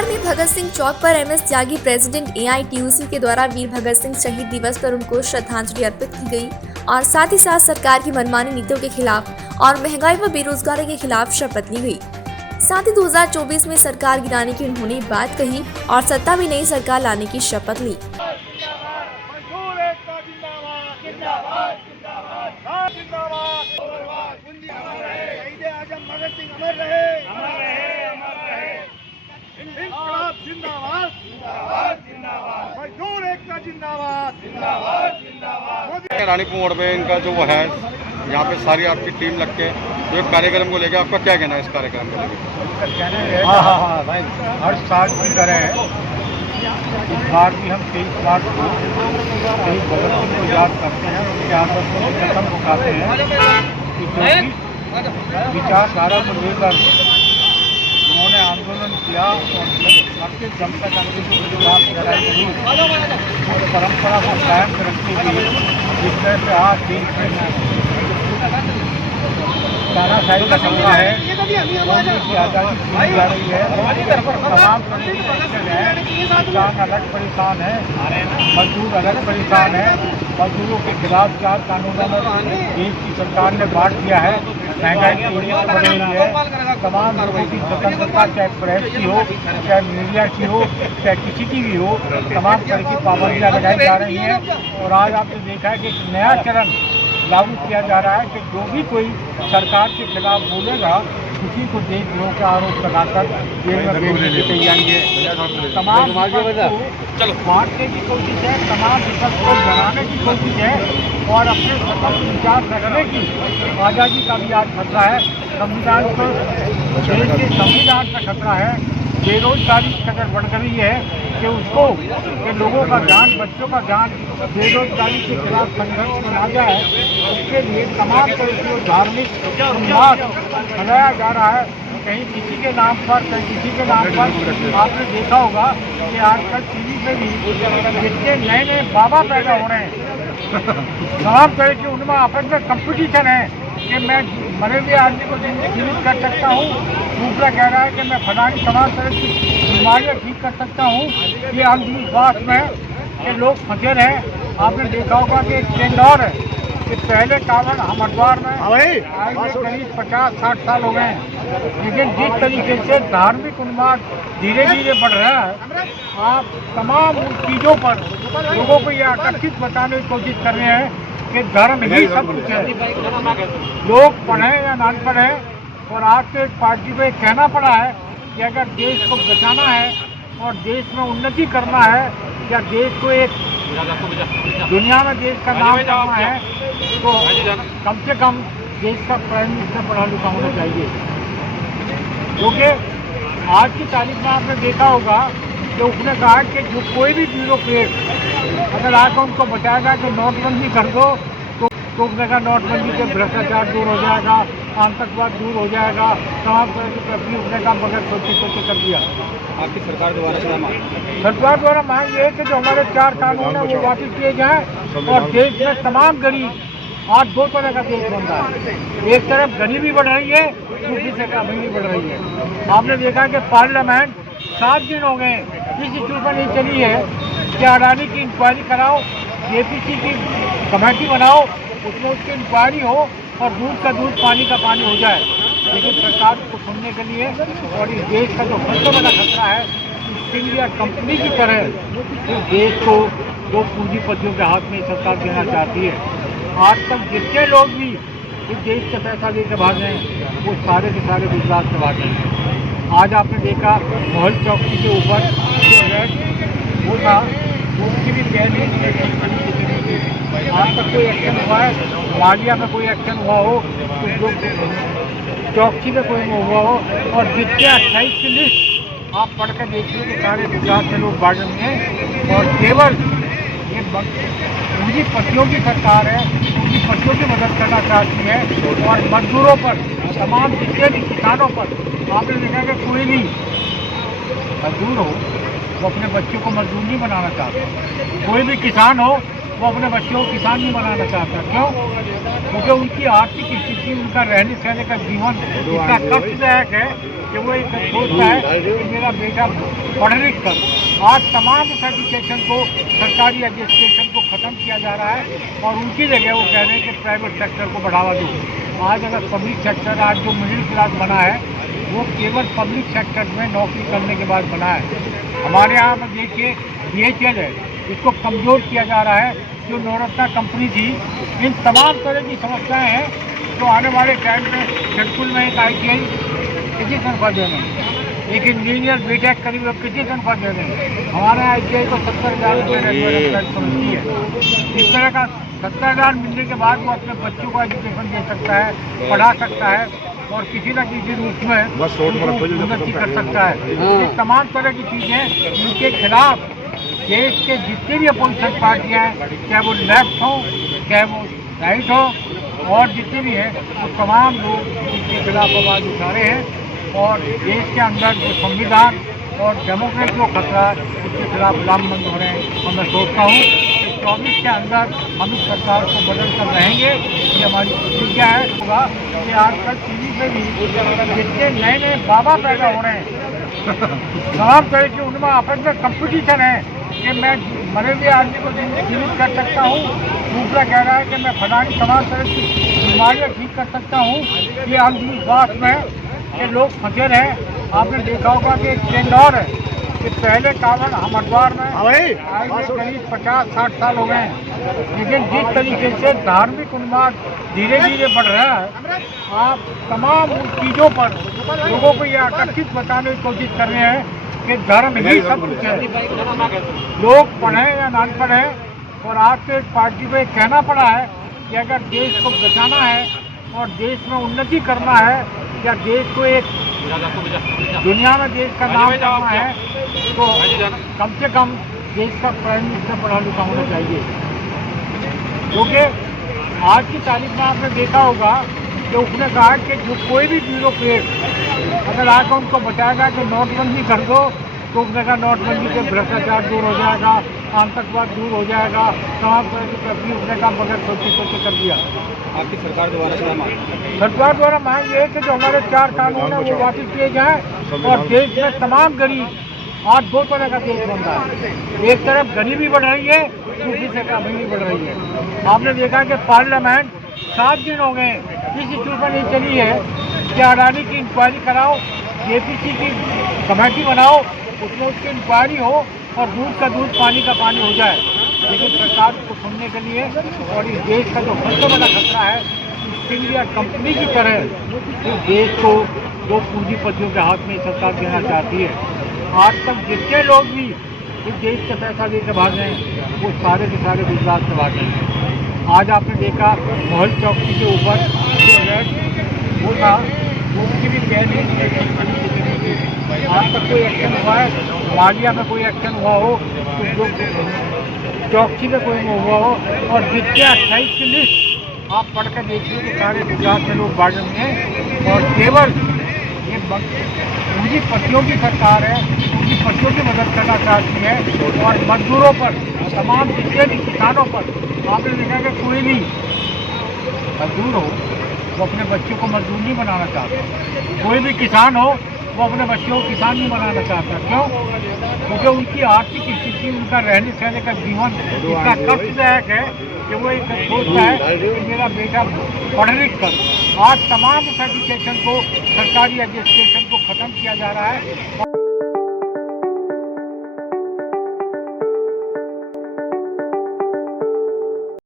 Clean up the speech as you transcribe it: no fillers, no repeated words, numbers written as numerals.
हरिद्वार में भगत सिंह चौक पर एमएस त्यागी president AITUC के द्वारा वीर भगत सिंह शहीद दिवस पर उनको श्रद्धांजलि अर्पित की गई और साथ ही साथ सरकार की मनमानी नीतियों के खिलाफ और महंगाई व बेरोजगारी के खिलाफ शपथ ली गई। साथ ही 2024 में सरकार गिराने की उन्होंने बात कही और सत्ता में नई सरकार लाने की शपथ ली। रानीपुर मोड़ में इनका जो वो है, यहाँ पे सारी आपकी टीम लग के जो कार्यक्रम को लेकर आपका क्या कहना है इस कार्यक्रम को लेकर? हाँ भाई, हर साल की तरह इस बार भी हम 23 मार्च को शहीद भगत सिंह को याद करते हैं, उनके आदर्शों को कदम उठाते हैं कि विचारधारा को लेकर उन्होंने आंदोलन किया और भारतीय जनता कांग्रेस के खिलाफ लड़ाई लड़ी, उस परंपरा को कायम रखते हुए जिस तरह से आज देश में तानाशाही का चलता है, देश की आज़ादी छीनी जा रही है, तमाम किसान अलग परेशान है, मजदूर अलग परेशान है। मजदूरों के खिलाफ 4 कानूनों में देश की सरकार ने बांट दिया है, महंगाई तेजी से बढ़ रही है, तमाम लोगों की स्वतंत्रता चाहे प्रेस की हो, चाहे मीडिया की हो, चाहे किसी की भी हो, तमाम तरह की पाबंदियाँ लगाई जा रही हैं। और आज आपने देखा है कि एक नया चरण लागू किया जा रहा है कि जो भी कोई सरकार के खिलाफ बोलेगा उसी को देशद्रोह का आरोप लगाकर जेल में भेजने की तैयारी है। तमाम बांटने की कोशिश है, तमाम विपक्ष को जलाने की कोशिश है और अपने स्वतंत्र विचार रखने की आज़ादी का भी आज खतरा है। संविधान को, देश के संविधान का खतरा है। बेरोजगारी कदर बढ़ गई है कि उसको कि लोगों का ध्यान, बच्चों का ध्यान बेरोजगारी के खिलाफ संघर्ष में आ जाए, उसके लिए तमाम तरह के धार्मिक उन्माद फैलाया जा रहा है, कहीं किसी के नाम पर, कहीं किसी के नाम पर। आपने देखा होगा कि आजकल टीवी पे भी जितने नए नए बाबा पैदा हो रहे हैं, तमाम तरह के उनमें आपस में कंपटीशन है कि मैं मरे हुए आदमी को जीवित कर सकता हूँ, दूसरा कह रहा है कि मैं फलानी तमाम तरह की बीमारियाँ ठीक कर सकता हूँ। ये अंधविश्वास में कि लोग फंसे रहे। आपने देखा होगा कि एक ट्रेंड और है कि पहले कावड़ हम हरिद्वार में आज करीब 50-60 साल हो गए हैं, लेकिन जिस तरीके से धार्मिक उन्माद धीरे धीरे बढ़ रहा है, आप तमाम उन चीज़ों पर लोगों को ये आकर्षित बताने की कोशिश कर रहे हैं कि धर्म ही सब कुछ है। लोग पढ़े या ना पढ़े, और आज तो एक पार्टी को कहना पड़ा है कि अगर देश को बचाना है और देश में उन्नति करना है या देश को एक दुनिया में देश का नाम करना है, तो कम से कम देश का प्राइम मिनिस्टर पढ़ा लिखा होना चाहिए। क्योंकि आज की तारीख में आपने देखा होगा कि उसने कहा कि जो कोई भी ब्यूरोक्रेट अगर आकर उनको बताएगा कि नोटबंदी कर दो, तो उसने कहा नोटबंदी से भ्रष्टाचार दूर हो जाएगा, आतंकवाद दूर हो जाएगा, तमाम तरह की प्रक्रिया उसने काम बगैर सोचे कर दिया। आपकी सरकार द्वारा मांग ये है कि जो हमारे 4 कानून है वो वापस किए जाएँ और देश में तमाम गरीब, आज 2 तरह का देश बन रहा है। एक तरफ गरीबी बढ़ रही है, दूसरी तरफ अमीरी बढ़ रही है। आपने देखा कि पार्लियामेंट 7 दिन हो गए इस इशू पर नहीं चली है कि अडानी की इंक्वायरी कराओ, जेपीसी की कमेटी बनाओ, उसमें उसकी इंक्वायरी हो और दूध का दूध, पानी का पानी हो जाए। लेकिन सरकार को सुनने के लिए और इस देश का जो सबसे बड़ा खतरा है, ईस्ट इंडिया कंपनी की तरह इस देश को 2 पूंजीपतियों के हाथ में सरकार देना चाहती है। आज तक जितने लोग भी इस देश से पैसा लेकर भागे हैं, वो सारे के सारे गुजरात से भागे हैं। आज आपने देखा मोहल चौकी के ऊपर जो रेड वो था, उसकी भी पहले आज तक कोई एक्शन हुआ है, मालिया में कोई एक्शन हुआ हो, तो चौकी में कोई हुआ हो, और जितने 28 की लिस्ट आप पढ़ कर देखिए कि सारे गुजरात से लोग भागेंगे और केवल ये पूंजीपतियों की सरकार है, पूंजीपतियों की मदद करना चाहती है और मजदूरों पर, तमाम जितने भी किसानों पर। आपने देखा कि कोई भी मजदूर हो वो अपने बच्चों को मजदूर नहीं बनाना चाहता, कोई भी किसान हो वो अपने बच्चों को किसान नहीं बनाना चाहता। क्यों? क्योंकि उनकी आर्थिक स्थिति, उनका रहने सहने का जीवन इतना कष्टदायक है कि वो एक सोचता है कि मेरा बेटा पढ़ लिख कर। आज तमाम उस एजुकेशन को, सरकारी एजुकेशन को ख़त्म किया जा रहा है और उनकी जगह वो कह रहे हैं कि प्राइवेट सेक्टर को बढ़ावा दो। आज अगर पब्लिक सेक्टर, आज जो मिडिल क्लास बना है वो केवल पब्लिक सेक्टर में नौकरी करने के बाद बना है। हमारे यहाँ पर देखिए DHL है, इसको कमज़ोर किया जा रहा है। जो नवरत्ना कंपनी थी, इन तमाम तरह की समस्याएं हैं जो आने वाले टाइम में शेडकुल में एक ITI किसी तनख्वाह दे रहे हैं, एक इंजीनियर बीटेक करीब लोग किसी तनख्वाह दे रहे हैं। हमारे ITI को 70,000 रुपये समझती है। इस तरह का 70,000 मिलने के बाद वो अपने बच्चों को एजुकेशन दे सकता है, पढ़ा सकता है और किसी न किसी रूप में उन्नति कर सकता है। ये तमाम तरह की चीज़ें, इनके खिलाफ देश के जितनी भी अपोजिशन पार्टियाँ हैं, चाहे वो लेफ्ट हो चाहे वो राइट हो और जितने भी हैं, वो तमाम लोग इसके खिलाफ आवाज़ उठा रहे हैं। और देश के अंदर जो संविधान और डेमोक्रेसी को खतरा है, इसके खिलाफ लामबंद हो रहे हैं। और मैं सोचता हूँ कि 24 के अंदर हम इस सरकार को बदल कर रहेंगे। ये हमारी प्रतिज्ञा है। होगा कि आजकल TV पे भी जितने नए नए बाबा पैदा हो रहे हैं, तमाम तरह की उनमें आपस में कंपटीशन है कि मैं मरे हुए आदमी को जीवित कर सकता हूँ, दूसरा कह रहा है कि मैं फलानी तमाम तरह की बीमारियाँ ठीक कर सकता हूँ। ये अंधविश्वास में कि लोग फंसे रहे। आपने देखा होगा कि एक ट्रेंड और है कि पहले कावन हम हरिद्वार में आज करीब 50-60 साल हो गए हैं, लेकिन जिस तरीके से धार्मिक उन्माद धीरे धीरे बढ़ रहा है, आप तमाम उन चीज़ों पर लोगों को ये आकर्षित बताने की कोशिश कर रहे हैं कि धर्म ही सब कुछ है। लोग पढ़ें या ना पढ़ें, और आज से पार्टी को कहना पड़ा है कि अगर देश को बचाना है और देश में उन्नति करना है या देश को एक दुनिया में देश का नाम करना है, तो कम से कम देश का प्राइम मिनिस्टर पढ़ा लिखा होना चाहिए। क्योंकि आज की तारीख में आपने देखा होगा कि उसने कहा कि जो कोई भी ब्यूरोक्रेट अगर आकर उनको बताएगा कि नोटबंदी कर दो, तो उसने कहा नोटबंदी से भ्रष्टाचार दूर हो जाएगा, आतंकवाद दूर हो जाएगा, तमाम तरह की तस्वीर उसने कहा बगैर सोचे सोचे कर दिया। आपकी सरकार द्वारा क्या मांग? सरकार द्वारा मांग ये है कि जो हमारे 4 कानून हैं वो वापस किए जाएँ और देश में तमाम गरीब, आज 2 तरह का देश बन रहा है। एक तरफ गरीबी बढ़ रही है, दूसरी तरफ अमीरी बढ़ रही है। आपने देखा कि पार्लियामेंट 7 दिन हो गए इस इशू पर नहीं चली है कि अडानी की इंक्वायरी कराओ, JPC की कमेटी बनाओ, उसमें उसकी इंक्वायरी हो और दूध का दूध पानी का पानी हो जाए। लेकिन सरकार को सुनने के लिए और इस देश का जो सबसे बड़ा खतरा है, ईस्ट इंडिया कंपनी की तरह इस देश को 2 पूंजीपतियों के हाथ में सरकार देना चाहती है। आज तक जितने लोग भी इस देश से पैसा लेकर भागे हैं, वो सारे के सारे गुजरात से भागे हैं। आज आपने देखा मोहल चौकी के ऊपर जो रेड वो था, उसकी भी आज तक कोई एक्शन हुआ है? मालिया में कोई एक्शन हुआ हो, तो चौकी में कोई हुआ हो? और जितने 28 की लिस्ट आप पढ़ कर देखिए कि सारे गुजरात में लोग बाढ़ में हैं। और केवल ये पूंजीपतियों की सरकार है, पूंजीपतियों की मदद करना चाहती है। और मजदूरों पर, तमाम जितने भी किसानों पर, आपने देखा कि कोई भी मजदूर हो वो अपने बच्चों को मजदूर नहीं बनाना चाहता, कोई भी किसान हो वो अपने बच्चों को किसान नहीं बनाना चाहता। क्यों? क्योंकि उनकी आर्थिक स्थिति, उनका रहने सहने का जीवन इतना कष्टदायक है कि वो एक सोचता है कि मेरा बेटा पढ़ लिख कर। आज तमाम उस एजुकेशन को, सरकारी एजुकेशन को ख़त्म किया जा रहा है।